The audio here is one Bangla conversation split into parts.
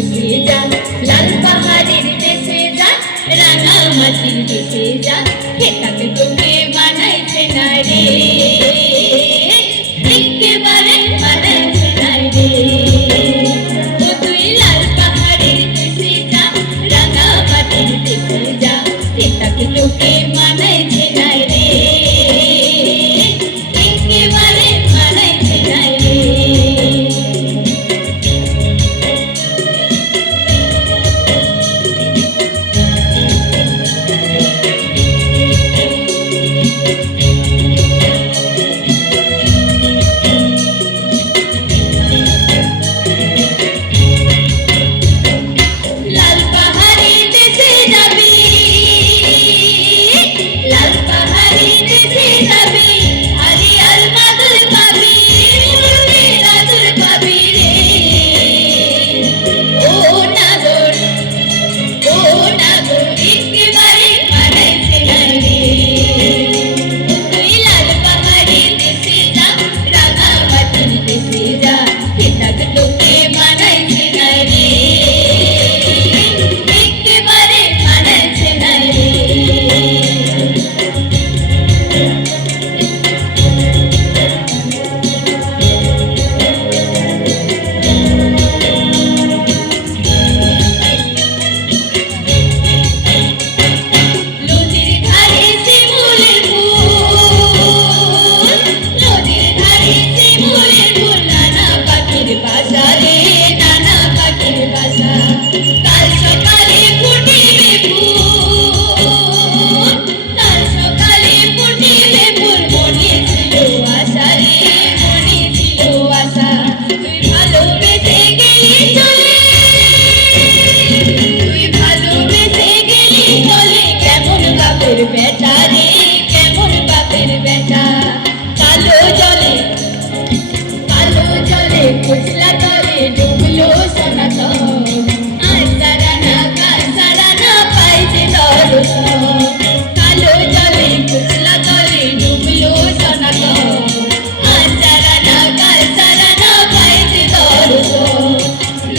দেশে যা, লাল পাহাড়ের দেশে যা, রাঙামাটির দেশে যা, খেতাকে তোকে মানাইছে না রে, একেবারে মানাইছে না রে। ও তুই লাল পাহাড়ের দেশে যা, রাঙামাটির দেশে যা, খেতাকে তোকে মানাইছে না রে, একেবারে মানাইছে না রে। বেটা রে কেমন বাপের বেটা, কালো জলে কুচলা করে ডুবলো সনাতন, আজ সারা না কাল সারা না পাইছে দর্শন, কালো জলে কুচলা করে ডুবলো সনাতন, আজ সারা না কাল সারা না পাইছে দর্শন।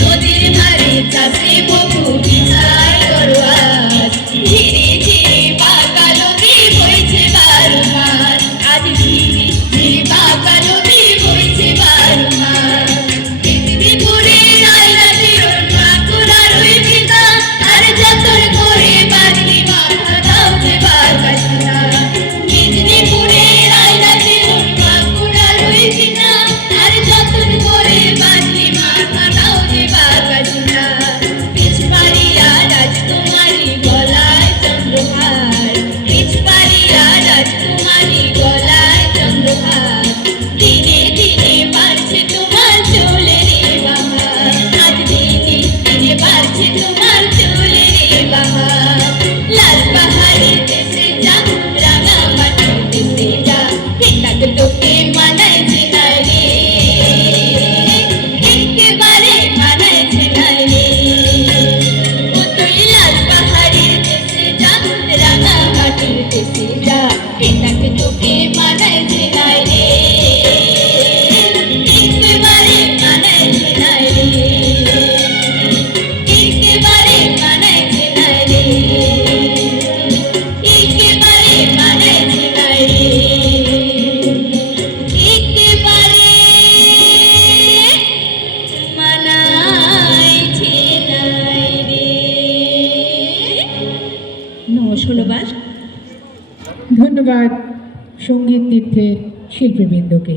নদীর ধারে চাষে বহু বিছাই করোয়ার, ধীরে ধীরে বাঁকা নদী বইছে বারুমার, আজ ধীরে ধীরে বাঁকা নদী বইছে বারুমার। মেদিনীপুরে রায়নাটির বাঁকুড়ার ওই ভিতা, আর যতন করে বাঁধলি মাথা দাও যে বাঁকাশিনা। মেদিনীপুরে রায়নাটির বাঁকুড়ার ওই ভিতা, আর যতন করে বাঁধলি মাথা দাও যে বাঁকাশিনা। পিছপাড়িয়া রাজকুমারী গলায় চন্দ্রহার, পিছপাড়িয়া রাজকুমারী গলায় চন্দ্রহার, দিনে দিনে বাড়ছে তোমার চুলের বাহার, আজ দিনে দিনে বাড়ছে তোমার চুলের বাহার। লাল পাহাড়ের দেশে যা, রাঙামাটির দেশে যা, খেতাকে তোকে মানাইছে না রে, একেবারে মানাইছে না রে। ও তুই লাল পাহাড়ের দেশে যা, রাঙামাটির দেশে যা, খেতাকে তোকে মানাইছে না রে, একেবারে মানাইছে না রে, একেবারে মানাইছে না রে, একেবারে মানাইছে না রে, একেবারে মানাইছে না রে। নমস্কার, ধন্যবাদ সঙ্গীত তীর্থের শিল্পীবৃন্দকে।